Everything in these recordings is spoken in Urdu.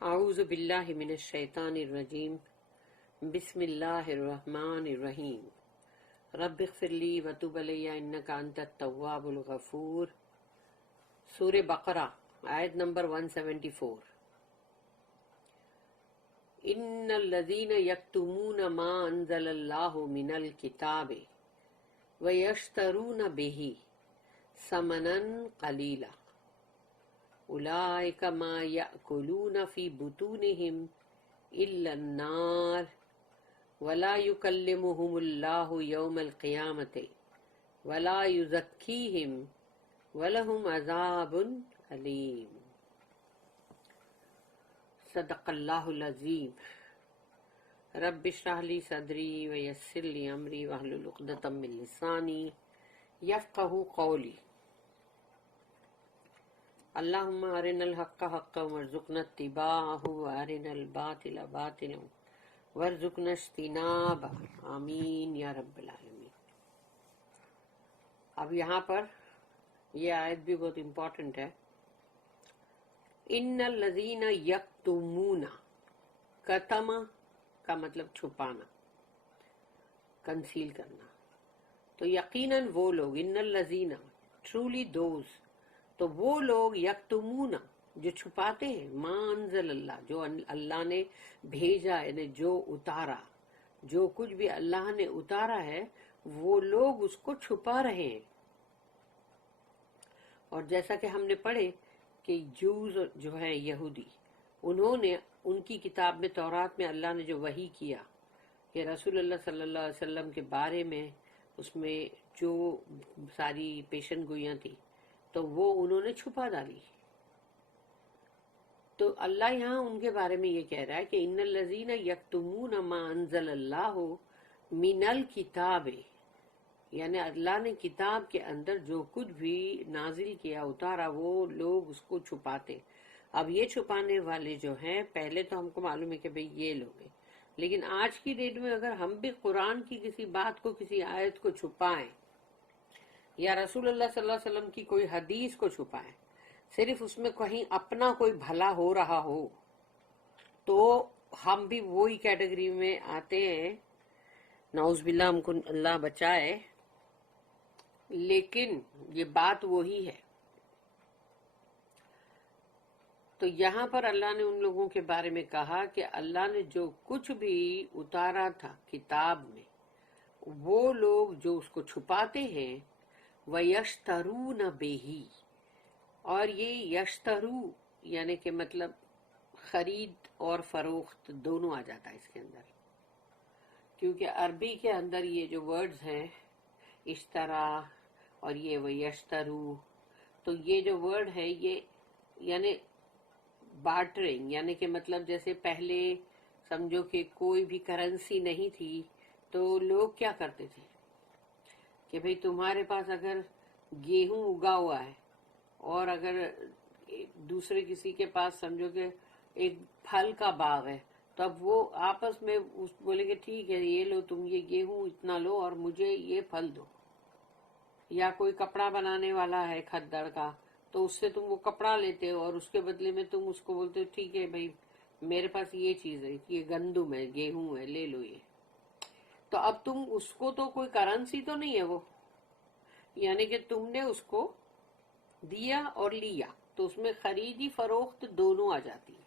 اعوذ باللہ من الشیطان الرجیم بسم اللہ الرحمن الرحیم رب اغفر لی وتب علی انک انت التواب الغفور۔ سورہ بقرہ آیت نمبر 174۔ ان الذین یکتمون ما انزل اللہ من الکتاب ویشترون بہ ثمنا قلیلا اولئک ما یأکلون فی بطونہم الا النار ولا یکلمہم اللہ یوم القیامۃ ولا یزکیہم ولہم عذاب علیم۔ صدق اللہ العظیم۔ رب اشرح لی صدری ویسر لی امری واحلل عقدۃ من لسانی یفقہوا قولی۔ اللہم ارنا الحق حقا وارزقنا اتباعہ وارنا الباطل باطلا وارزقنا اجتنابہ، آمین یا رب العالمین۔ اب یہاں پر یہ آیت بھی بہت امپورٹنٹ ہے۔ ان الذین یکتمون، کتم کا مطلب چھپانا، کنسیل کرنا، تو یقیناً وہ لوگ، ان الذین ٹرولی دوز، تو وہ لوگ یکتمون جو چھپاتے ہیں، ما انزل اللہ جو اللہ نے بھیجا، یعنی جو اتارا، جو کچھ بھی اللہ نے اتارا ہے وہ لوگ اس کو چھپا رہے ہیں۔ اور جیسا کہ ہم نے پڑھے کہ جوز جو ہیں یہودی، انہوں نے ان کی کتاب میں تورات میں اللہ نے جو وحی کیا کہ رسول اللہ صلی اللہ علیہ وسلم کے بارے میں اس میں جو ساری پیشن گوئیاں تھی تو وہ انہوں نے چھپا ڈالی۔ تو اللہ یہاں ان کے بارے میں یہ کہہ رہا ہے کہ ان الذین یکتمون ما انزل اللہ من الکتاب، یعنی اللہ نے کتاب کے اندر جو کچھ بھی نازل کیا، اتارا، وہ لوگ اس کو چھپاتے۔ اب یہ چھپانے والے جو ہیں، پہلے تو ہم کو معلوم ہے کہ بھئی یہ لوگ ہیں، لیکن آج کی ڈیٹ میں اگر ہم بھی قرآن کی کسی بات کو، کسی آیت کو چھپائیں یا رسول اللہ صلی اللہ علیہ وسلم کی کوئی حدیث کو چھپائیں، صرف اس میں کہیں اپنا کوئی بھلا ہو رہا ہو، تو ہم بھی وہی کیٹیگری میں آتے ہیں، نعوذ باللہ، ہم کو اللہ بچائے۔ لیکن یہ بات وہی ہے۔ تو یہاں پر اللہ نے ان لوگوں کے بارے میں کہا کہ اللہ نے جو کچھ بھی اتارا تھا کتاب میں، وہ لوگ جو اس کو چھپاتے ہیں، وَيَشْتَرُونَ بِهِ، اور یہ یشترو یعنی کہ مطلب خرید اور فروخت دونوں آ جاتا ہے اس کے اندر، کیونکہ عربی کے اندر یہ جو ورڈز ہیں اشترا اور یہ وَيَشْتَرُو، تو یہ جو ورڈ ہے یہ یعنی بارٹرنگ، یعنی کہ مطلب جیسے پہلے سمجھو کہ کوئی بھی کرنسی نہیں تھی تو لوگ کیا کرتے تھے کہ بھئی تمہارے پاس اگر گیہوں اگا ہوا ہے اور اگر دوسرے کسی کے پاس سمجھو کہ ایک پھل کا باغ ہے، تو اب وہ آپس میں بولے کہ ٹھیک ہے یہ لو، تم یہ گیہوں اتنا لو اور مجھے یہ پھل دو۔ یا کوئی کپڑا بنانے والا ہے کھدڑ کا، تو اس سے تم وہ کپڑا لیتے ہو اور اس کے بدلے میں تم اس کو بولتے ہو ٹھیک ہے بھائی میرے پاس یہ چیز ہے، یہ گندم ہے، گیہوں ہے، لے لو یہ۔ تو اب تم اس کو تو کوئی کرنسی تو نہیں ہے وہ، یعنی کہ تم نے اس کو دیا اور لیا، تو اس میں خریدی فروخت دونوں آ جاتی ہے۔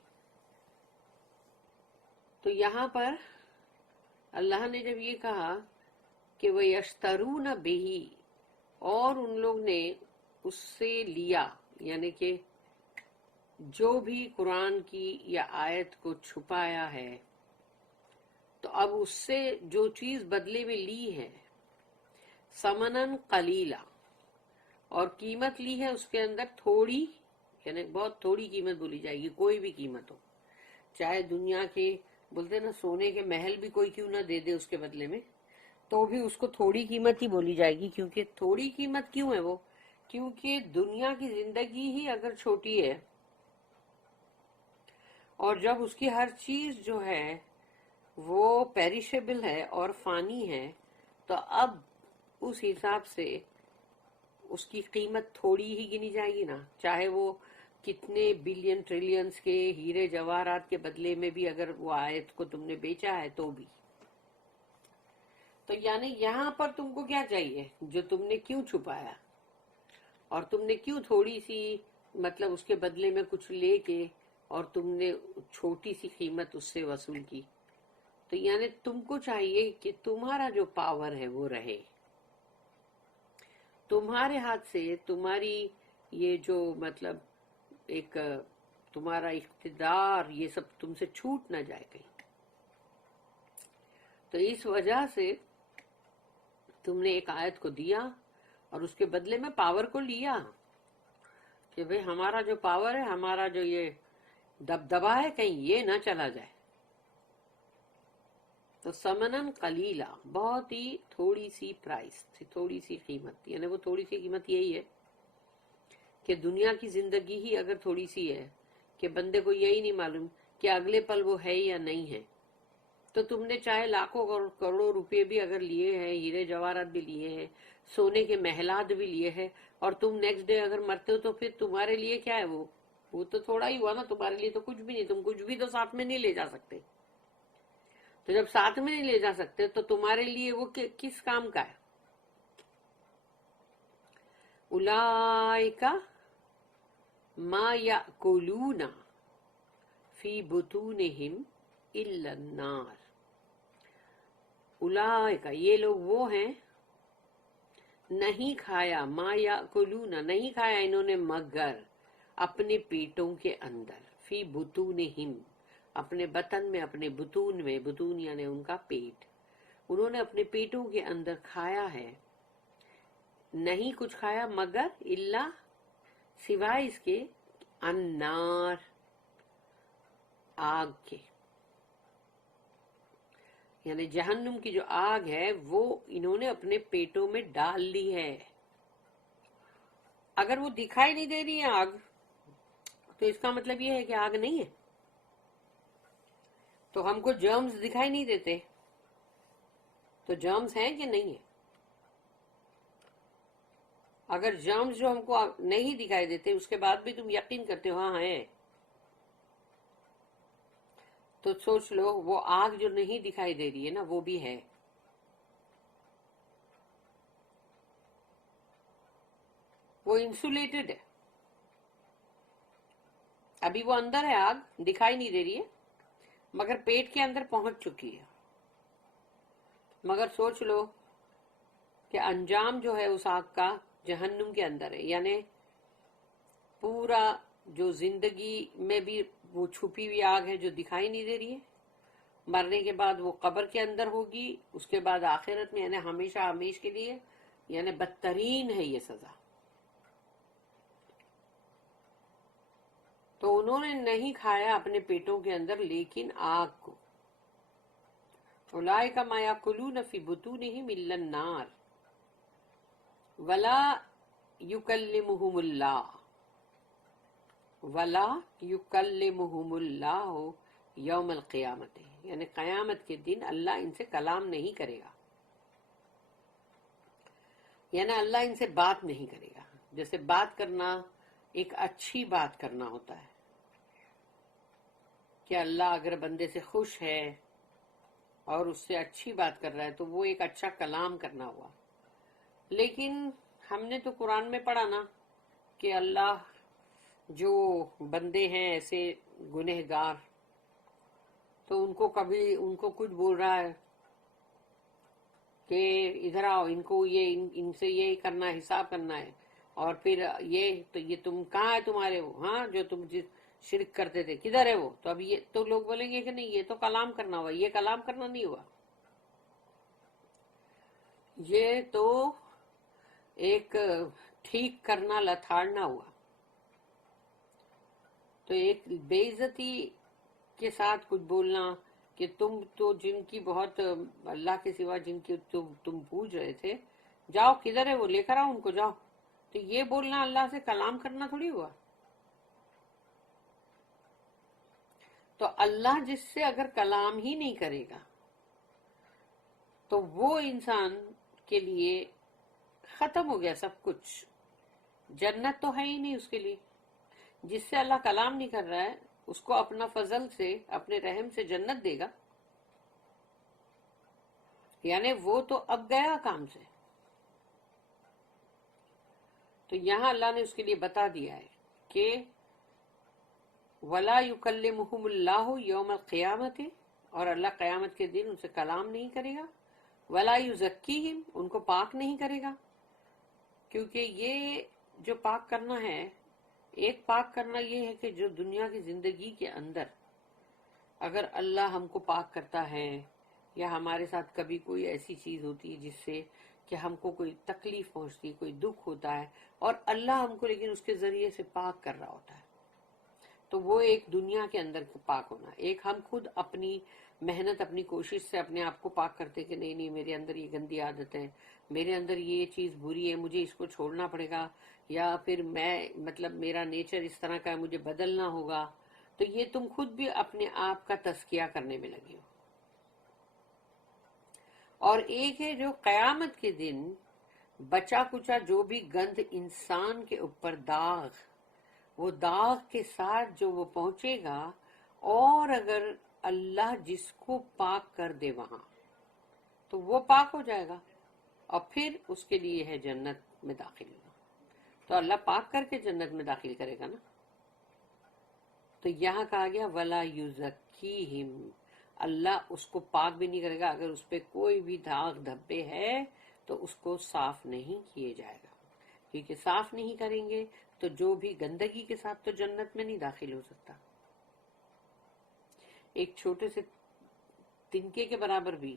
تو یہاں پر اللہ نے جب یہ کہا کہ وَيَشْتَرُونَ بِهِ، اور ان لوگ نے اس سے لیا، یعنی کہ جو بھی قرآن کی یا آیت کو چھپایا ہے، تو اب اس سے جو چیز بدلے میں لی ہے، ثمناً قلیلا، اور قیمت لی ہے اس کے اندر تھوڑی، یعنی بہت تھوڑی قیمت بولی جائے گی، کوئی بھی قیمت ہو، چاہے دنیا کے بولتے نا سونے کے محل بھی کوئی کیوں نہ دے دے اس کے بدلے میں، تو بھی اس کو تھوڑی قیمت ہی بولی جائے گی۔ کیونکہ تھوڑی قیمت کیوں ہے وہ؟ کیونکہ دنیا کی زندگی ہی اگر چھوٹی ہے اور جب اس کی ہر چیز جو ہے وہ پیریشیبل ہے اور فانی ہے، تو اب اس حساب سے اس کی قیمت تھوڑی ہی گنی جائے گی نا، چاہے وہ کتنے بلین ٹریلینز کے ہیرے جواہرات کے بدلے میں بھی اگر وہ آیت کو تم نے بیچا ہے تو بھی. تو یعنی یہاں پر تم کو کیا چاہیے؟ جو تم نے کیوں چھپایا، اور تم نے کیوں تھوڑی سی مطلب اس کے بدلے میں کچھ لے کے اور تم نے چھوٹی سی قیمت اس سے وصول کی. تو یعنی تم کو چاہیے کہ تمہارا جو پاور ہے وہ رہے، تمہارے ہاتھ سے تمہاری یہ جو مطلب ایک تمہارا اقتدار یہ سب تم سے چھوٹ نہ جائے کہیں. تو اس وجہ سے تم نے ایک آیت کو دیا اور اس کے بدلے میں پاور کو لیا کہ بھئی ہمارا جو پاور ہے، ہمارا جو یہ دبدبا ہے، کہیں یہ نہ چلا جائے. تو سمنن قلیلا، بہت ہی تھوڑی سی پرائس تھی، تھوڑی سی قیمت. یعنی وہ تھوڑی سی قیمت یہی ہے کہ دنیا کی زندگی ہی اگر تھوڑی سی ہے کہ بندے کو یہی نہیں معلوم کہ اگلے پل وہ ہے یا نہیں ہے، تو تم نے چاہے لاکھوں کروڑوں روپے بھی اگر لیے ہیں، ہیرے جواہرات بھی لیے ہیں، سونے کے محلات بھی لیے ہیں، اور تم نیکسٹ ڈے اگر مرتے ہو تو پھر تمہارے لیے کیا ہے؟ وہ تو تھوڑا ہی ہوا نا. تمہارے لیے تو کچھ بھی نہیں، تم کچھ بھی تو ساتھ میں نہیں لے جا سکتے. تو جب ساتھ میں نہیں لے جا سکتے تو تمہارے لیے وہ کس کام کا ہے؟ اولئک ما یأکلون فی بطونہم الا النار. اولئک، یہ لوگ وہ ہیں، نہیں کھایا، ما یأکلون، نہیں کھایا انہوں نے مگر اپنے پیٹوں کے اندر، فی بطونہم، اپنے بطن میں، اپنے بطون میں، بطون یعنی ان کا پیٹ، انہوں نے اپنے پیٹوں کے اندر کھایا ہے. نہیں کچھ کھایا مگر الا، سوائے اس کے، النار، آگ کے. یعنی جہنم کی جو آگ ہے وہ انہوں نے اپنے پیٹوں میں ڈال لی ہے. اگر وہ دکھائی نہیں دے رہی ہے آگ تو اس کا مطلب یہ ہے کہ آگ نہیں ہے. تو ہم کو جرمز دکھائی نہیں دیتے، تو جرمز ہیں کہ نہیں ہے؟ اگر جرمز جو ہم کو نہیں دکھائی دیتے اس کے بعد بھی تم یقین کرتے ہو ہاں ہے، تو سوچ لو وہ آگ جو نہیں دکھائی دے رہی ہے نا وہ بھی ہے. وہ انسولیٹڈ ہے، ابھی وہ اندر ہے، آگ دکھائی نہیں دے رہی ہے مگر پیٹ کے اندر پہنچ چکی ہے. مگر سوچ لو کہ انجام جو ہے اس آگ کا جہنم کے اندر ہے. یعنی پورا جو زندگی میں بھی وہ چھپی ہوئی آگ ہے جو دکھائی نہیں دے رہی ہے، مرنے کے بعد وہ قبر کے اندر ہوگی، اس کے بعد آخرت میں یعنی ہمیشہ ہمیش کے لیے، یعنی بدترین ہے یہ سزا. تو انہوں نے نہیں کھایا اپنے پیٹوں کے اندر لیکن آگ کو. اولئک ما یاکلون فی بطونہم الا النار ولا یکلمہم اللہ ولا یکلمہم اللہ یوم القیامت، یعنی قیامت کے دن اللہ ان سے کلام نہیں کرے گا. یعنی اللہ ان سے بات نہیں کرے گا. جیسے بات کرنا ایک اچھی بات کرنا ہوتا ہے کہ اللہ اگر بندے سے خوش ہے اور اس سے اچھی بات کر رہا ہے تو وہ ایک اچھا کلام کرنا ہوا. لیکن ہم نے تو قرآن میں پڑھا نا کہ اللہ جو بندے ہیں ایسے گنہگار، تو ان کو کبھی ان کو کچھ بول رہا ہے کہ ادھر آؤ، ان کو یہ ان سے یہ کرنا ہے، حساب کرنا ہے، اور پھر یہ تو یہ تم کہاں ہے تمہارے وہ، ہاں جو تم شرک کرتے تھے کدھر ہے وہ؟ تو اب یہ تو لوگ بولیں گے کہ نہیں یہ تو کلام کرنا ہوا. یہ کلام کرنا نہیں ہوا، یہ تو ایک ٹھیک کرنا، لتھاڑنا ہوا. تو ایک بے عزتی کے ساتھ کچھ بولنا کہ تم تو جن کی بہت اللہ کے سوا جن کی تم پوج رہے تھے، جاؤ کدھر ہے وہ، لے کر آؤ ان کو، جاؤ. تو یہ بولنا اللہ سے کلام کرنا تھوڑی ہوا. تو اللہ جس سے اگر کلام ہی نہیں کرے گا تو وہ انسان کے لیے ختم ہو گیا سب کچھ. جنت تو ہے ہی نہیں اس کے لیے. جس سے اللہ کلام نہیں کر رہا ہے اس کو اپنا فضل سے اپنے رحم سے جنت دے گا، یعنی وہ تو اب گیا کام سے. تو یہاں اللہ نے اس کے لیے بتا دیا ہے کہ وَلَا يُكَلِّمُهُمُ اللَّهُ يَوْمَ الْقِيَامَةِ، اور اللہ قیامت کے دن ان سے کلام نہیں کرے گا. وَلَا يُزَكِّيهِمْ، ان کو پاک نہیں کرے گا. کیونکہ یہ جو پاک کرنا ہے، ایک پاک کرنا یہ ہے کہ جو دنیا کی زندگی کے اندر اگر اللہ ہم کو پاک کرتا ہے یا ہمارے ساتھ کبھی کوئی ایسی چیز ہوتی ہے جس سے کہ ہم کو کوئی تکلیف پہنچتی، کوئی دکھ ہوتا ہے، اور اللہ ہم کو لیکن اس کے ذریعے سے پاک کر رہا ہوتا ہے، تو وہ ایک دنیا کے اندر پاک ہونا. ایک ہم خود اپنی محنت، اپنی کوشش سے اپنے آپ کو پاک کرتے کہ نہیں میرے اندر یہ گندی عادت ہے، میرے اندر یہ چیز بری ہے، مجھے اس کو چھوڑنا پڑے گا، یا پھر میں مطلب میرا نیچر اس طرح کا ہے، مجھے بدلنا ہوگا. تو یہ تم خود بھی اپنے آپ کا تزکیہ کرنے میں لگے ہو. اور ایک ہے جو قیامت کے دن بچا کچا جو بھی گند انسان کے اوپر داغ، وہ داغ کے ساتھ جو وہ پہنچے گا، اور اگر اللہ جس کو پاک کر دے وہاں تو وہ پاک ہو جائے گا، اور پھر اس کے لیے ہے جنت میں داخل ہونا. تو اللہ پاک کر کے جنت میں داخل کرے گا نا. تو یہاں کہا گیا وَلَا يُزَكِّيهِمْ، اللہ اس کو پاک بھی نہیں کرے گا. اگر اس پہ کوئی بھی داغ دھبے ہے تو اس کو صاف نہیں کیے جائے گا، کیونکہ صاف نہیں کریں گے تو جو بھی گندگی کے ساتھ تو جنت میں نہیں داخل ہو سکتا. ایک چھوٹے سے تنکے کے برابر بھی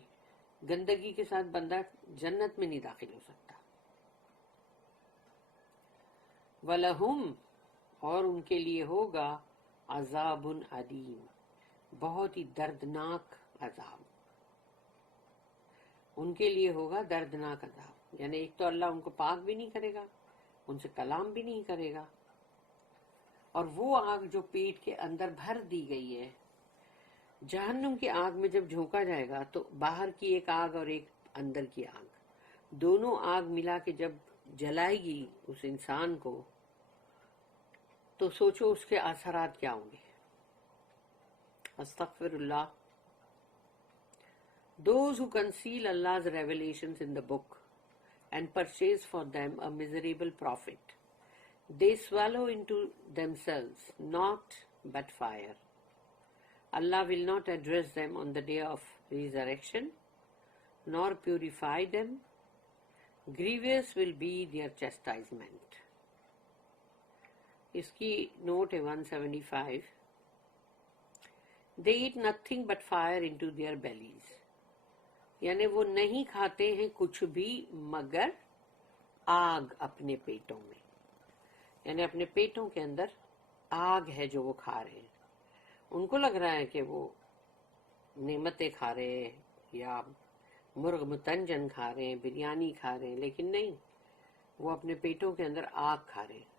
گندگی کے ساتھ بندہ جنت میں نہیں داخل ہو سکتا. وَلَهُمْ، اور ان کے لیے ہوگا عذاب علیم، بہت ہی دردناک عذاب. ان کے لیے ہوگا دردناک عذاب. یعنی ایک تو اللہ ان کو پاک بھی نہیں کرے گا، ان سے کلام بھی نہیں کرے گا، اور وہ آگ جو پیٹ کے اندر بھر دی گئی ہے، جہنم کی آگ میں جب جھونکا جائے گا تو باہر کی ایک آگ اور ایک اندر کی آگ، دونوں آگ ملا کے جب جلائے گی اس انسان کو، تو سوچو اس کے اثرات کیا ہوں گے. استغفر اللہ. Those who conceal Allah's revelations in the book and purchase for them a miserable profit, they swallow into themselves not but fire. Allah will not address them on the day of resurrection, nor purify them. Grievous will be their chastisement. اس کی نوٹ ہے 175. They eat nothing but fire into their bellies. یعنی وہ نہیں کھاتے ہیں کچھ بھی مگر آگ اپنے پیٹوں میں، یعنی اپنے پیٹوں کے اندر آگ ہے جو وہ کھا رہے ہیں. ان کو لگ رہا ہے کہ وہ نعمتیں کھا رہے ہیں یا مرغ متنجن کھا رہے ہیں، بریانی کھا رہے ہیں، لیکن نہیں، وہ اپنے پیٹوں کے اندر آگ کھا رہے ہیں.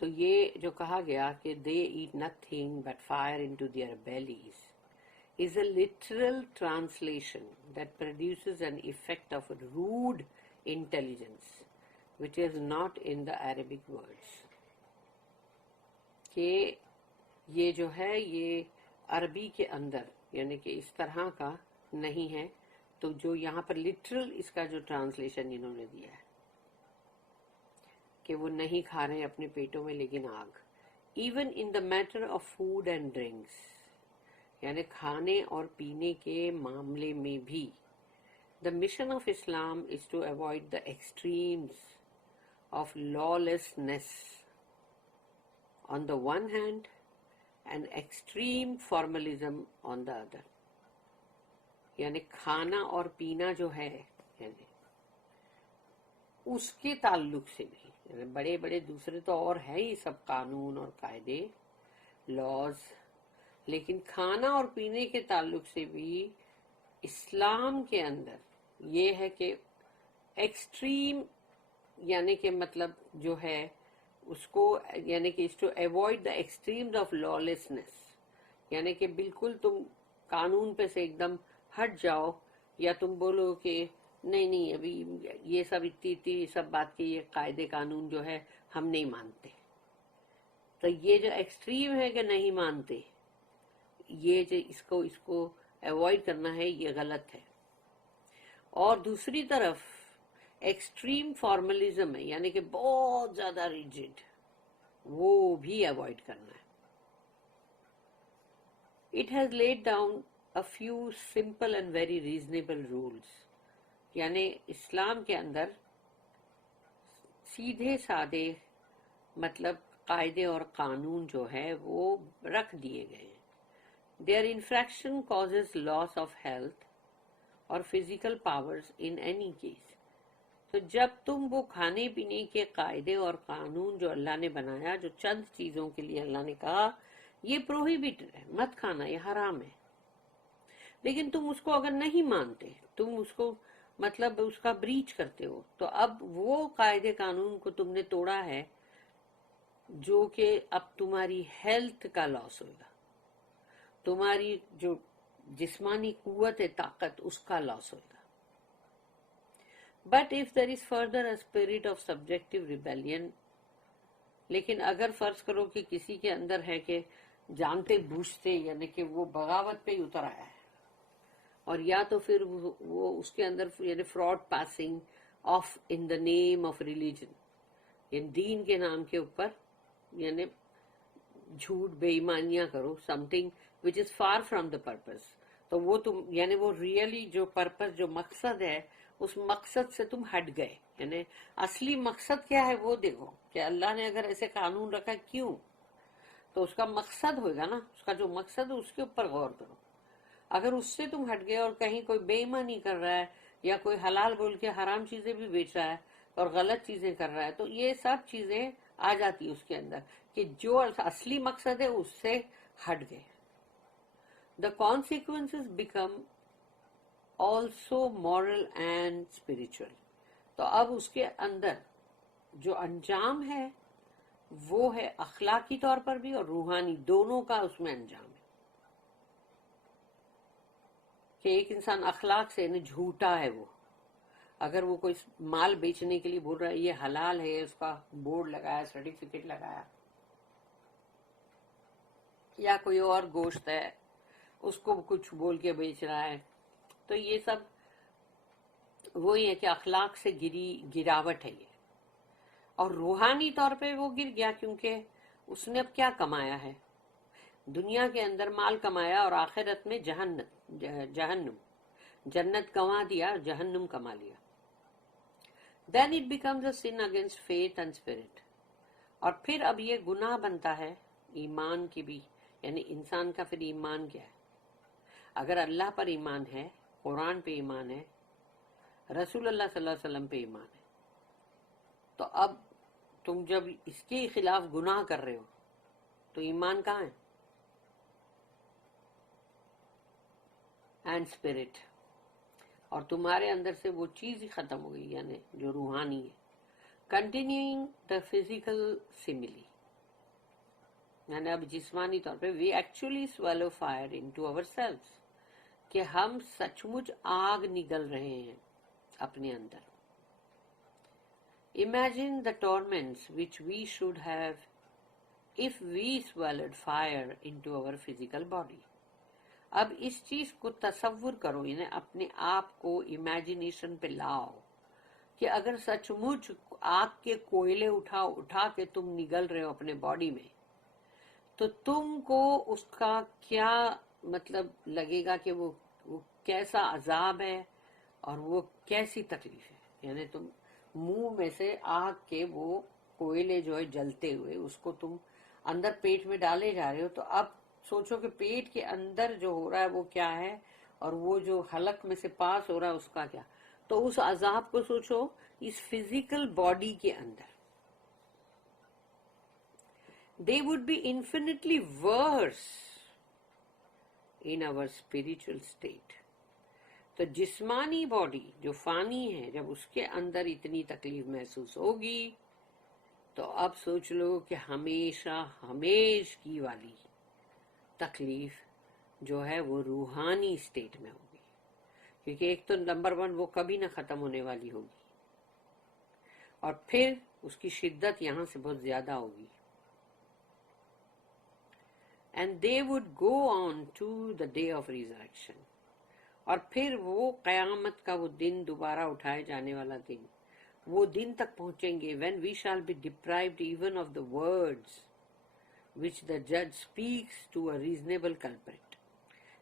تو یہ جو کہا گیا کہ they eat nothing but fire into their bellies is a literal translation that produces an effect of rude intelligence which is not in the Arabic words. کہ یہ جو ہے یہ عربی کے اندر یعنی کہ اس طرح کا نہیں ہے. تو جو یہاں پر لٹرل اس کا جو ٹرانسلیشن انہوں نے دیا ہے کہ وہ نہیں کھا رہے اپنے پیٹوں میں لیکن آگ. Even in the matter of food and drinks, یعنی کھانے اور پینے کے معاملے میں بھی. The mission of Islam is to avoid the extremes of lawlessness on the one hand and extreme formalism on the other. یعنی کھانا اور پینا جو ہے یعنی اس کے تعلق سے بھی، یعنی بڑے بڑے دوسرے تو اور ہے ہی سب قانون اور قاعدے لاز، لیکن کھانا اور پینے کے تعلق سے بھی اسلام کے اندر یہ ہے کہ ایکسٹریم، یعنی کہ مطلب جو ہے اس کو یعنی کہ اس to avoid the extremes of lawlessness، یعنی کہ بالکل تم قانون پہ سے ایک دم ہٹ جاؤ، یا تم بولو کہ نہیں نہیں ابھی یہ سب اتنی سب بات کے یہ قاعدے قانون جو ہے ہم نہیں مانتے. تو یہ جو ایکسٹریم ہے کہ نہیں مانتے، یہ جو اس کو ایوائڈ کرنا ہے، یہ غلط ہے. اور دوسری طرف ایکسٹریم فارملزم ہے، یعنی کہ بہت زیادہ ریجڈ، وہ بھی ایوائڈ کرنا ہے. It has laid down a few simple and very reasonable rules. یعنی اسلام کے اندر سیدھے سادے مطلب قاعدے اور قانون جو ہے وہ رکھ دیے گئے ہیں. Their infraction causes loss of health or physical powers in any case. تو جب تم وہ کھانے پینے کے قاعدے اور قانون جو اللہ نے بنایا، جو چند چیزوں کے لیے اللہ نے کہا یہ پروہیبٹڈ ہے، مت کھانا، یہ حرام ہے، لیکن تم اس کو اگر نہیں مانتے، تم اس کو مطلب اس کا بریچ کرتے ہو، تو اب وہ قاعدے قانون کو تم نے توڑا ہے جو کہ اب تمہاری ہیلتھ کا لاس ہوگا، تمہاری جو جسمانی قوت طاقت اس کا لاس ہوگا. But if there is further a spirit of subjective rebellion، لیکن اگر فرض کرو کہ کسی کے اندر ہے کہ جانتے بوجھتے، یعنی کہ وہ بغاوت پہ ہی اتر آیا ہے، اور یا تو پھر وہ اس کے اندر یعنی fraud passing of in the name of religion, یعنی دین کے نام کے اوپر یعنی جھوٹ بے ایمانیاں کرو، some thing which is for from the purpose, تو وہ تم یعنی وہ ریئلی جو پرپز جو مقصد ہے اس مقصد سے تم ہٹ گئے. یعنی اصلی مقصد کیا ہے وہ دیکھو کہ اللہ نے اگر ایسے قانون رکھا کیوں، تو اس کا مقصد ہوگا نا، اس کا جو مقصد ہے اس کے اوپر غور کرو. اگر اس سے تم ہٹ گئے اور کہیں کوئی بے ایمانی کر رہا ہے یا کوئی حلال بول کے حرام چیزیں بھی بیچ رہا ہے اور غلط چیزیں کر رہا ہے، تو یہ سب چیزیں آ جاتی اس کے اندر کہ جو اصلی مقصد ہے اس سے ہٹ گئے. The consequences become also moral and spiritual. تو اب اس کے اندر جو انجام ہے وہ ہے اخلاقی طور پر بھی اور روحانی دونوں کا اس میں انجام ہے. کہ ایک انسان اخلاق سے یعنی جھوٹا ہے، وہ اگر وہ کوئی مال بیچنے کے لیے بول رہا ہے یہ حلال ہے، اس کا بورڈ لگایا، سرٹیفکیٹ لگایا، یا کوئی اور گوشت ہے اس کو کچھ بول کے بیچ رہا ہے، تو یہ سب وہی ہے کہ اخلاق سے گراوٹ ہے یہ. اور روحانی طور پہ وہ گر گیا کیونکہ اس نے اب کیا کمایا ہے، دنیا کے اندر مال کمایا اور آخرت میں جہنم، جنت کما دیا، جہنم کما لیا. Then it becomes a sin against faith and spirit. اور پھر اب یہ گناہ بنتا ہے ایمان کی بھی، یعنی انسان کا پھر ایمان کیا ہے. اگر اللہ پر ایمان ہے، قرآن پہ ایمان ہے، رسول اللہ صلی اللہ علیہ وسلم پہ ایمان ہے، تو اب تم جب اس کے خلاف گناہ کر رہے ہو تو ایمان کہاں ہے؟ اینڈ اسپرٹ، اور تمہارے اندر سے وہ چیز ہی ختم ہو گئی، یعنی جو روحانی ہے. کنٹینیوئنگ دا فزیکل سملی، یعنی اب جسمانی طور پہ we actually swallow fire into ourselves, کہ ہم سچ مچ آگ نگل رہے ہیں اپنے اندر. Imagine the torments which we should have if we swallowed fire into our physical body. اب اس چیز کو تصور کرو، یعنی اپنے آپ کو امیجنیشن پہ لاؤ کہ اگر سچ مچ آگ کے کوئلے اٹھا کے تم نگل رہے ہو اپنے باڈی میں، تو تم کو اس کا کیا مطلب لگے گا کہ وہ کیسا عذاب ہے اور وہ کیسی تکلیف ہے. یعنی تم منہ میں سے آگ کے وہ کوئلے جو ہے جلتے ہوئے اس کو تم اندر پیٹ میں ڈالے جا رہے ہو، تو اب سوچو کہ پیٹ کے اندر جو ہو رہا ہے وہ کیا ہے، اور وہ جو حلق میں سے پاس ہو رہا ہے اس کا کیا. تو اس عذاب کو سوچو اس فزیکل باڈی کے اندر. They would be infinitely worse in our spiritual state. تو جسمانی باڈی جو فانی ہے جب اس کے اندر اتنی تکلیف محسوس ہوگی تو اب سوچ لو کہ ہمیش کی والی تکلیف جو ہے وہ روحانی اسٹیٹ میں ہوگی، کیونکہ ایک تو نمبر 1 وہ کبھی نہ ختم ہونے والی ہوگی، اور پھر اس کی شدت یہاں سے بہت زیادہ ہوگی. and they would go on to the day of resurrection. اور پھر وہ قیامت کا وہ دن، دوبارہ اٹھائے جانے والا دن، وہ دن تک پہنچیں گے when we shall be deprived even of the words which the judge speaks to a reasonable culprit.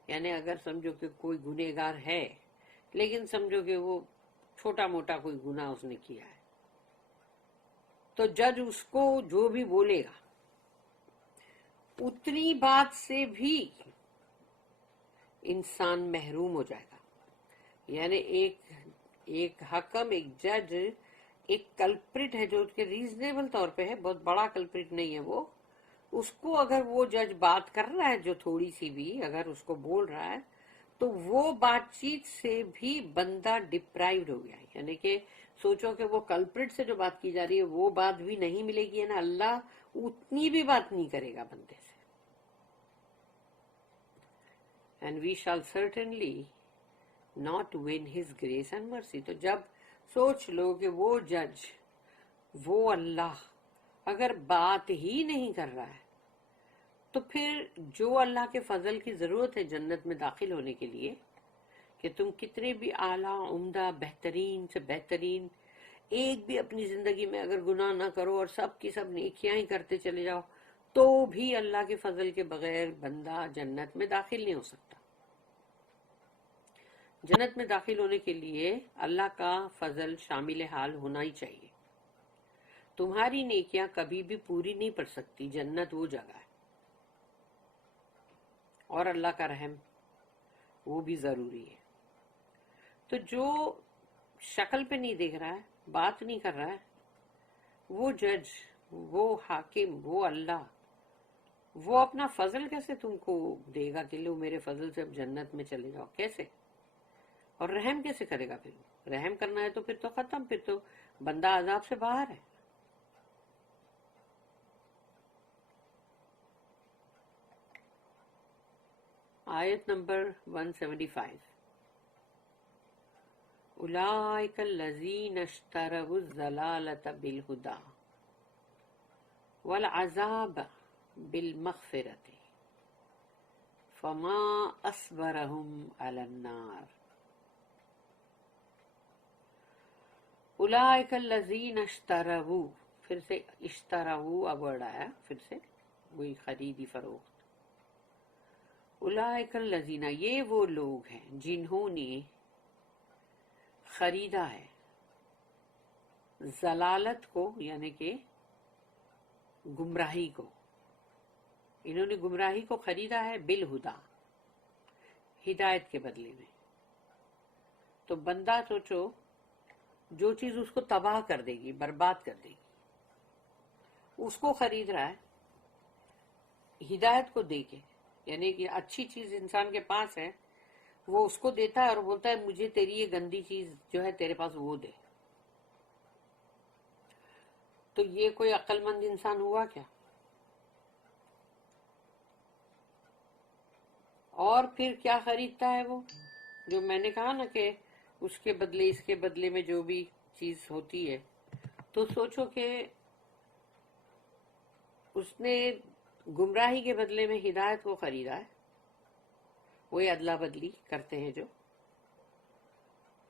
یعنی اگر سمجھو کہ کوئی گنہگار ہے لیکن سمجھو کہ وہ چھوٹا موٹا کوئی گناہ اس نے کیا ہے، تو جج اس کو جو بھی بولے گا اتنی بات سے بھی انسان محروم ہو جائے گا. یعنی ایک حکم، ایک جج، ایک کلپریٹ ہے جو اس کے ریزنیبل طور پہ ہے، بہت بڑا کلپریٹ نہیں ہے وہ، اس کو اگر وہ جج بات کر رہا ہے جو تھوڑی سی بھی اگر اس کو بول رہا ہے تو وہ بات چیت سے بھی بندہ ڈپرائیوڈ ہو گیا ہے. یعنی کہ سوچو کہ وہ کلپریٹ سے جو بات کی جا رہی ہے وہ بات بھی نہیں ملے گی، نا اللہ اتنی بھی بات نہیں کرے گا بندے سے. And we shall certainly not win his grace and mercy. تو جب سوچ لو کہ وہ جج، وہ اللہ اگر بات ہی نہیں کر رہا ہے تو پھر جو اللہ کے فضل کی ضرورت ہے جنت میں داخل ہونے کے لیے، کہ تم کتنے بھی اعلیٰ، عمدہ، بہترین سے بہترین، ایک بھی اپنی زندگی میں اگر گناہ نہ کرو اور سب کی سب نیکیاں ہی کرتے چلے جاؤ تو بھی اللہ کے فضل کے بغیر بندہ جنت میں داخل نہیں ہو سکتا. جنت میں داخل ہونے کے لیے اللہ کا فضل شامل حال ہونا ہی چاہیے. تمہاری نیکیاں کبھی بھی پوری نہیں پڑ سکتی، جنت وہ جگہ ہے. اور اللہ کا رحم وہ بھی ضروری ہے. تو جو شکل پہ نہیں دیکھ رہا ہے، بات نہیں کر رہا ہے، وہ جج، وہ حاکم، وہ اللہ، وہ اپنا فضل کیسے تم کو دے گا کہ لو میرے فضل سے اب جنت میں چلے جاؤ؟ کیسے؟ اور رحم کیسے کرے گا؟ پھر رحم کرنا ہے تو پھر تو ختم، پھر تو بندہ عذاب سے باہر ہے. آیت نمبر 175. اولئک الذین اشتروا الضلالۃ بالہدی والعذاب بالمغفرۃ فما اصبرہم علی النار. اولئک الذین اشتروا، پھر سے اشتروا اب ورڈ آیا، پھر سے وہی خریدی فروخت. اولئک الذین، یہ وہ لوگ ہیں جنہوں نے خریدا ہے ضلالت کو، یعنی کہ گمراہی کو. انہوں نے گمراہی کو خریدا ہے بالہدا، ہدایت کے بدلے میں. تو بندہ سوچو جو چیز اس کو تباہ کر دے گی، برباد کر دے گی، اس کو خرید رہا ہے ہدایت کو دے کے. یعنی کہ اچھی چیز انسان کے پاس ہے، وہ اس کو دیتا ہے اور بولتا ہے مجھے تیری یہ گندی چیز جو ہے تیرے پاس وہ دے. تو یہ کوئی عقل مند انسان ہوا کیا؟ اور پھر کیا خریدتا ہے وہ؟ جو میں نے کہا نا کہ اس کے بدلے، اس کے بدلے میں جو بھی چیز ہوتی ہے، تو سوچو کہ اس نے گمراہی کے بدلے میں ہدایت کو خریدا ہے. وہی ادلا بدلی کرتے ہیں جو.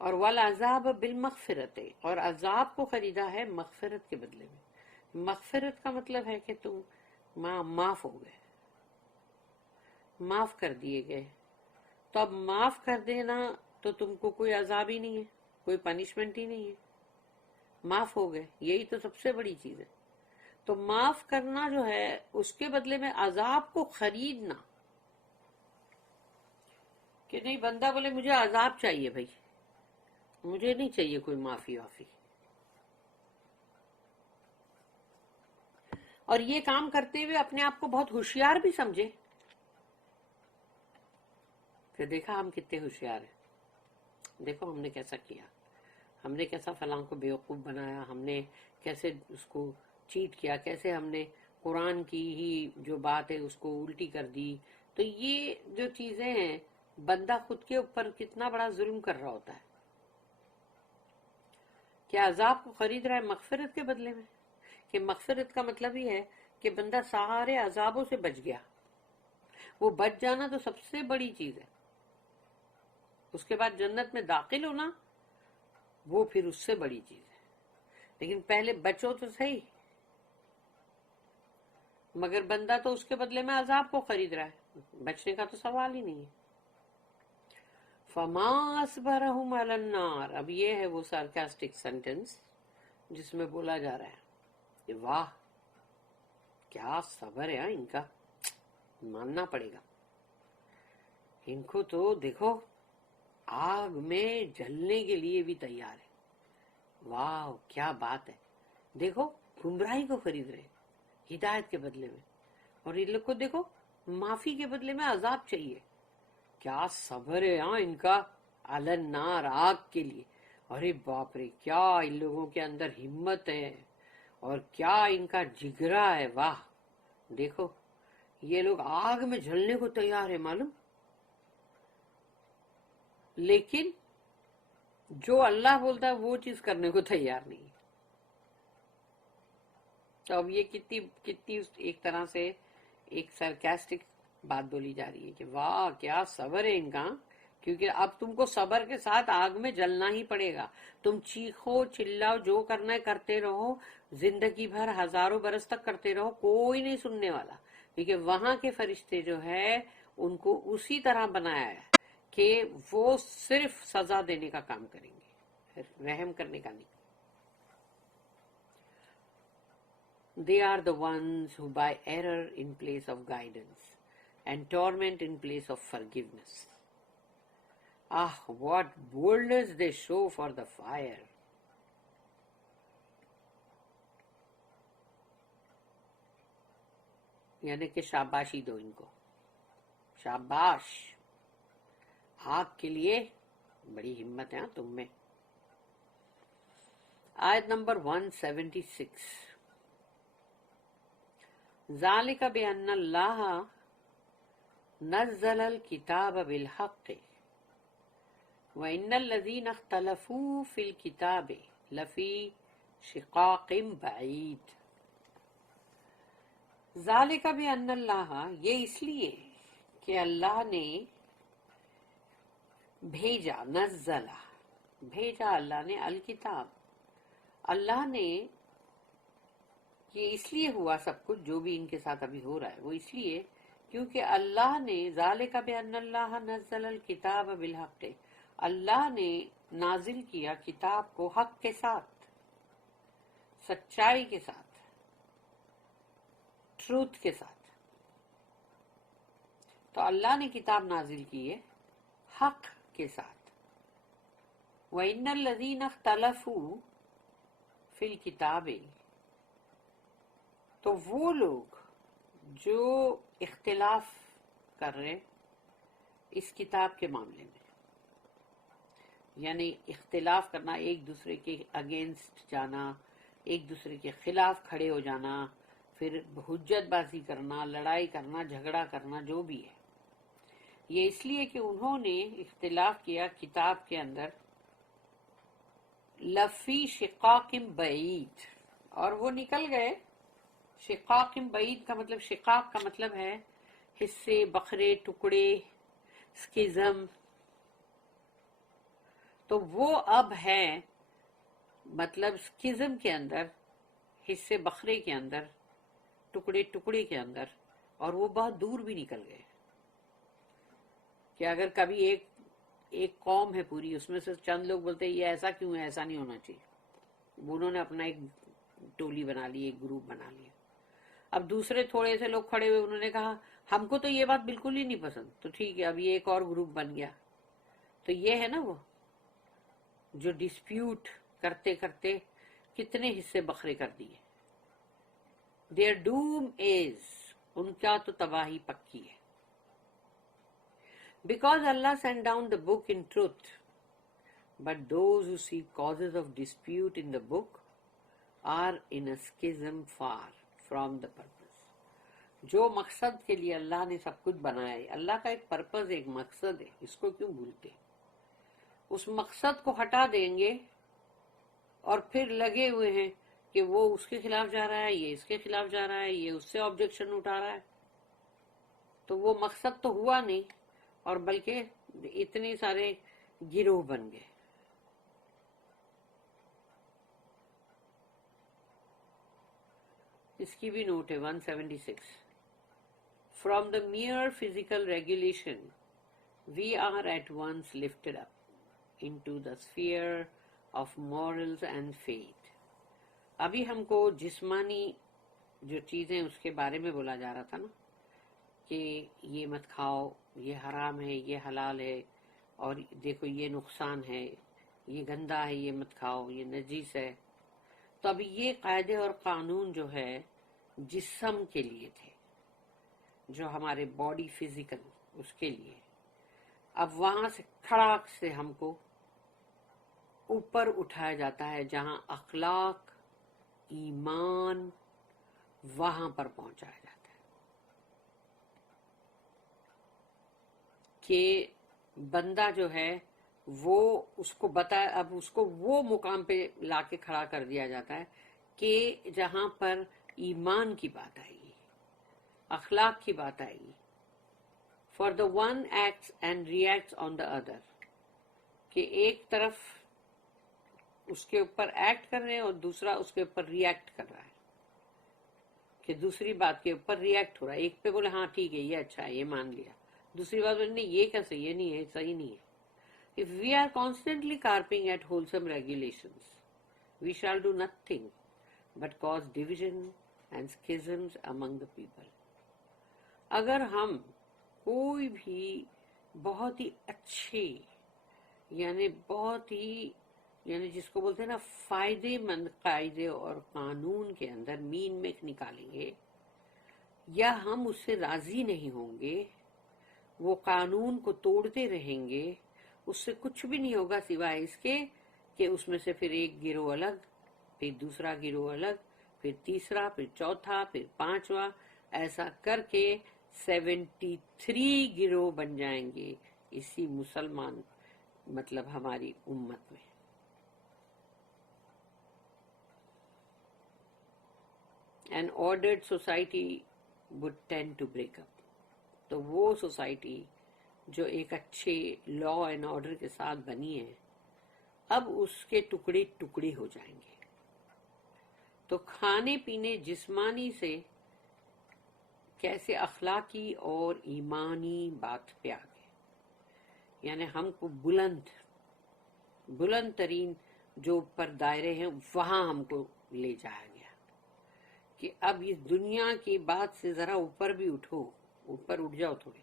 اور والعذاب بالمغفرت، اور عذاب کو خریدا ہے مغفرت کے بدلے میں. مغفرت کا مطلب ہے کہ تم معاف ہو گئے، معاف کر دیے گئے. تو اب معاف کر دینا تو تم کو کوئی عذاب ہی نہیں ہے، کوئی پنشمنٹ ہی نہیں ہے، معاف ہو گئے. یہی تو سب سے بڑی چیز ہے. تو معاف کرنا جو ہے اس کے بدلے میں عذاب کو خریدنا، کہ نہیں بندہ بولے مجھے عذاب چاہیے بھائی، مجھے نہیں چاہیے کوئی معافی وافی. اور یہ کام کرتے ہوئے اپنے آپ کو بہت ہوشیار بھی سمجھے. پھر دیکھا ہم کتنے ہوشیار ہیں، دیکھو ہم نے کیسا کیا، ہم نے کیسا فلاں کو بیوقوف بنایا، ہم نے کیسے اس کو چیٹ کیا، کیسے ہم نے قرآن کی ہی جو بات ہے اس کو الٹی کر دی. تو یہ جو چیزیں ہیں، بندہ خود کے اوپر کتنا بڑا ظلم کر رہا ہوتا ہے کہ عذاب کو خرید رہا ہے مغفرت کے بدلے میں. کہ مغفرت کا مطلب ہی ہے کہ بندہ سارے عذابوں سے بچ گیا. وہ بچ جانا تو سب سے بڑی چیز ہے. اس کے بعد جنت میں داخل ہونا وہ پھر اس سے بڑی چیز ہے. لیکن پہلے بچو تو صحیح. مگر بندہ تو اس کے بدلے میں عذاب کو خرید رہا ہے، بچنے کا تو سوال ہی نہیں ہے. فما اصبرهم علی النار. اب یہ ہے وہ سارکاسٹک سینٹنس جس میں بولا جا رہا ہے کہ واہ کیا صبر ہے ان کا، ماننا پڑے گا. ان کو تو دیکھو آگ میں جلنے کے لیے بھی تیار ہے. واہ کیا بات ہے. دیکھو گمراہی کو خرید رہے ہیں ہدایت کے بدلے میں، اور ان لوگ کو دیکھو معافی کے بدلے میں عذاب چاہیے. کیا صبر ہے ان کا علی النار، آگ کے لیے. ارے باپ رے کیا ان لوگوں کے اندر ہمت ہے اور کیا ان کا جگرا ہے. واہ دیکھو یہ لوگ آگ میں جلنے کو تیار ہے معلوم. لیکن جو اللہ بولتا ہے وہ چیز کرنے کو تیار نہیں. تو اب یہ کتنی ایک طرح سے ایک سرکاسٹک بات بولی جا رہی ہے کہ واہ کیا صبر ہے ان کا. کیونکہ اب تم کو صبر کے ساتھ آگ میں جلنا ہی پڑے گا. تم چیخو چلاؤ جو کرنا ہے کرتے رہو، زندگی بھر ہزاروں برس تک کرتے رہو، کوئی نہیں سننے والا. کیونکہ وہاں کے فرشتے جو ہے ان کو اسی طرح بنایا ہے کہ وہ صرف سزا دینے کا کام کریں گے، رحم کرنے کا نہیں. They are the ones who buy error in place of guidance and torment in place of forgiveness. Ah, what boldness they show for the fire. یعنی کہ شاباشی دو ان کو، شاباش، آگ کے لیے بڑی ہمت ہے تم میں. آیت نمبر 176. ذالک بأن اللہ نزل الکتاب بالحق وإن الذین اختلفوا فی الکتاب لفی شقاق بعید. ذالک بأن اللہ، یہ اس لیے کہ اللہ نے بھیجا، نزل بھیجا اللہ نے، الکتاب اللہ نے. یہ اس لیے ہوا سب کچھ جو بھی ان کے ساتھ ابھی ہو رہا ہے وہ اس لیے کیونکہ اللہ نے، ذالک بأن اللہ نزل الکتاب بالحق، اللہ نے نازل کیا کتاب کو حق کے ساتھ، سچائی کے ساتھ، ٹروتھ کے ساتھ. تو اللہ نے کتاب نازل کی ہے حق کے ساتھ. وَإِنَّ الَّذِينَ اخْتَلَفُوا فِي الْكِتَابِ، تو وہ لوگ جو اختلاف کر رہے اس کتاب کے معاملے میں، یعنی اختلاف کرنا، ایک دوسرے کے اگینسٹ جانا، ایک دوسرے کے خلاف کھڑے ہو جانا، پھر حجت بازی کرنا، لڑائی کرنا، جھگڑا کرنا، جو بھی ہے، یہ اس لیے کہ انہوں نے اختلاف کیا کتاب کے اندر. لفی شقاق بعید، اور وہ نکل گئے. شقاق بعید کا مطلب، شقاق کا مطلب ہے حصے، بکھرے، ٹکڑے، اسکیزم. تو وہ اب ہے مطلب اسکیزم کے اندر، حصے بکھرے کے اندر، ٹکڑے ٹکڑے کے اندر، اور وہ بہت دور بھی نکل گئے. کہ اگر کبھی ایک قوم ہے پوری، اس میں سے چند لوگ بولتے ہیں یہ ایسا کیوں ہے، ایسا نہیں ہونا چاہیے، انہوں نے اپنا ایک ٹولی بنا لی، ایک گروپ بنا لیا. اب دوسرے تھوڑے سے لوگ کھڑے ہوئے، انہوں نے کہا ہم کو تو یہ بات بالکل ہی نہیں پسند، تو ٹھیک ہے اب یہ ایک اور گروپ بن گیا. تو یہ ہے نا وہ جو ڈسپیوٹ کرتے کرتے کتنے حصے بکھرے کر دیے. Their doom is، ان کا تو تباہی پکی ہے. Because Allah sent down the book in truth, but those who see causes of dispute in the book are in a schism far from the purpose. جو مقصد کے لیے اللہ نے سب کچھ بنایا ہے، اللہ کا ایک پرپز، ایک مقصد ہے، اس کو کیوں بھولتے؟ اس مقصد کو ہٹا دیں گے اور پھر لگے ہوئے ہیں کہ وہ اس کے خلاف جا رہا ہے، یہ اس کے خلاف جا رہا ہے، یہ اس سے آبجیکشن اٹھا رہا ہے. تو وہ مقصد تو ہوا نہیں، اور بلکہ اتنے سارے گروہ بن گئے. اس کی بھی نوٹ ہے 176. From the mere physical regulation, we are at once lifted up into the sphere of morals and faith. ابھی ہم کو جسمانی جو چیزیں اس کے بارے میں بولا جا رہا تھا نا، کہ یہ مت کھاؤ، یہ حرام ہے، یہ حلال ہے، اور دیکھو یہ نقصان ہے، یہ گندا ہے، یہ مت کھاؤ، یہ نجیس ہے. تو اب یہ قاعدے اور قانون جو ہے جسم کے لیے تھے، جو ہمارے باڈی فزیکل اس کے لیے. اب وہاں سے کھڑاک سے ہم کو اوپر اٹھایا جاتا ہے جہاں اخلاق، ایمان، وہاں پر پہنچایا جاتا ہے کہ بندہ جو ہے وہ اس کو بتا، اب اس کو وہ مقام پہ لا کے کھڑا کر دیا جاتا ہے کہ جہاں پر ایمان کی بات آئے گی، اخلاق کی بات آئے گی. For the one acts and reacts on the other، کہ ایک طرف اس کے اوپر ایکٹ کر رہے ہیں اور دوسرا اس کے اوپر ریئیکٹ کر رہا ہے، کہ دوسری بات کے اوپر ریئیکٹ ہو رہا ہے. ایک پہ بولے ہاں ٹھیک ہے یہ اچھا ہے، یہ مان لیا، دوسری بات بولے نہیں یہ کیسے، یہ نہیں ہے، صحیح نہیں ہے. If we are constantly carping at wholesome regulations, we shall do nothing but cause division and schisms among the people. اگر ہم کوئی بھی بہت ہی اچھے، یعنی بہت ہی، یعنی جس کو بولتے ہیں نا فائدے مند قاعدے اور قانون کے اندر مین میک نکالیں گے، یا ہم اس سے راضی نہیں ہوں گے، وہ قانون کو توڑتے رہیں گے، اس سے کچھ بھی نہیں ہوگا سوائے اس کے کہ اس میں سے پھر ایک گروہ الگ، پھر دوسرا گروہ الگ، پھر تیسرا، پھر چوتھا، پھر پانچواں، ایسا کر کے 73 گروہ بن جائیں گے اسی مسلمان، مطلب ہماری امت میں. An ordered society would tend to break up. تو وہ سوسائٹی جو ایک اچھے لا اینڈ آرڈر کے ساتھ بنی ہے، اب اس کے ٹکڑے ٹکڑے ہو جائیں گے. تو کھانے پینے جسمانی سے کیسے اخلاقی اور ایمانی بات پہ آ گئے، یعنی ہم کو بلند ترین جو اوپر دائرے ہیں وہاں ہم کو لے جایا گیا کہ اب اس دنیا کی بات سے ذرا اوپر بھی اٹھو، اوپر اٹھ جاؤ تھوڑے.